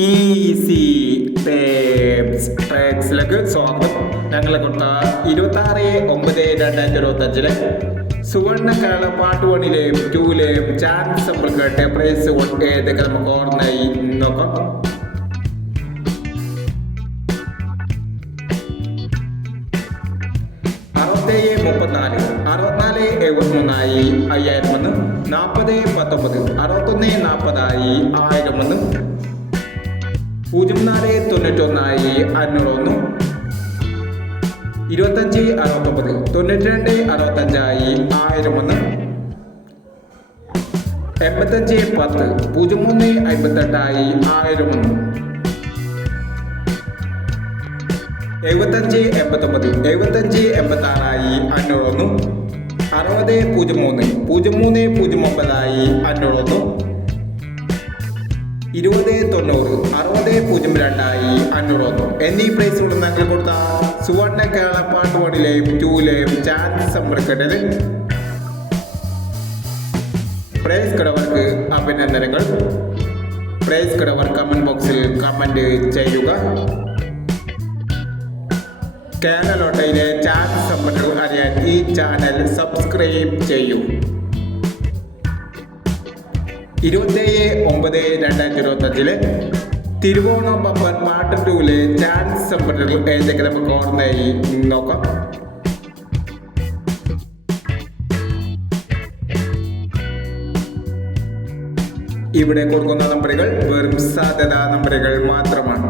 Easy ട്രാക്സിലേക്ക് സ്വാഗതം. ഞങ്ങളെ കൊടുത്ത 26/9/2025 സുവർണ കേരള പാർട്ട് 1-ലെയും 2-ലെയും ചാൻസ് നമ്മൾക്ക് പ്രൈസ് ഏതൊക്കെ നമുക്ക് ഓർമ്മയായി നോക്കാം. $64 $74 $73 $40 $19 $61 $40 $04 $91 $501 25 69 92 65 1001 85 10 03 58 1001 75 89 75 86 501 60 03 03 09 501 20 90 60 02 501 എന്നീ പ്രൈസുകൾ ഞങ്ങൾ കൊടുത്ത സുവർണ കേരള പാർട്ട് 1-ലെയും 2-ലെയും ചാൻസ് സമ്പർക്കത്തിൽ പ്രൈസ് കിടവർക്ക് അഭിനന്ദനങ്ങൾ. പ്രൈസ് കിടവർ കമന്റ് ബോക്സിൽ കമന്റ് ചെയ്യുക. കേരള ലോട്ടറിയിലെ ചാൻസ് സമ്പർക്കങ്ങൾ അറിയാൻ ഈ ചാനൽ സബ്സ്ക്രൈബ് ചെയ്യൂ. 27/9/2025 തിരുവോണം ബമ്പർ പാർട്ട് 2-ലെ ചാൻസ് സമ്പർക്കങ്ങൾ ഏതൊക്കെ നമുക്ക് ഓർമ്മയായി നോക്കാം. ഇവിടെ കൊടുക്കുന്ന നമ്പറുകൾ വെറും സാധ്യതാ നമ്പറുകൾ മാത്രമാണ്.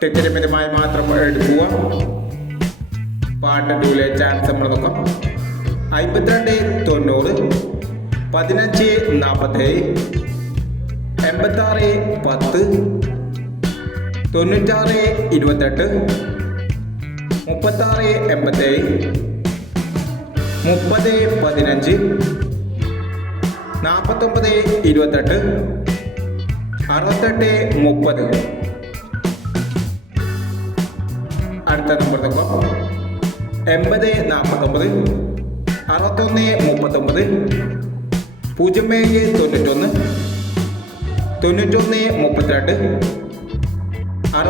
ടിക്കറ്റ് മിതമായി മാത്രം എടുക്കുക. പാർട്ട് 2-ലെ ചാൻസ് നമ്മൾ നോക്കാം. 52 90 15 47 86 10 96 28 36 87 30 15 49 28 68 30. അടുത്ത നമ്പർ നോക്കാം. 80 49 61 39 07 91 91 32 64 30 69 45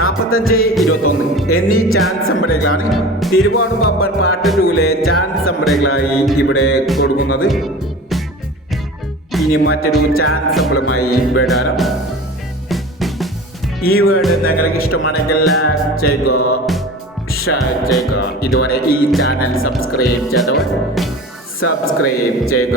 45 21 എന്നീ ചാൻസ് നമ്പറുകളാണ് തിരുവോണം ബമ്പർ പാർട്ട് 2-ലെ ചാൻസ് നമ്പറുകളായി ഇവിടെ കൊടുക്കുന്നത്. ഇനി മറ്റൊരു ചാൻസ് നമ്പറുമായി വിടാം. ഈ വീഡിയോ നിങ്ങൾക്ക് ഇഷ്ടമാണെങ്കിൽ ലൈക്ക് ചെയ്യുക, ഷെയർ ചെയ്യുക. ഇതുവരെ ഈ ചാനൽ സബ്സ്ക്രൈബ് ചെയ്തവർ സബ്സ്ക്രൈബ് ചെയ്യുക.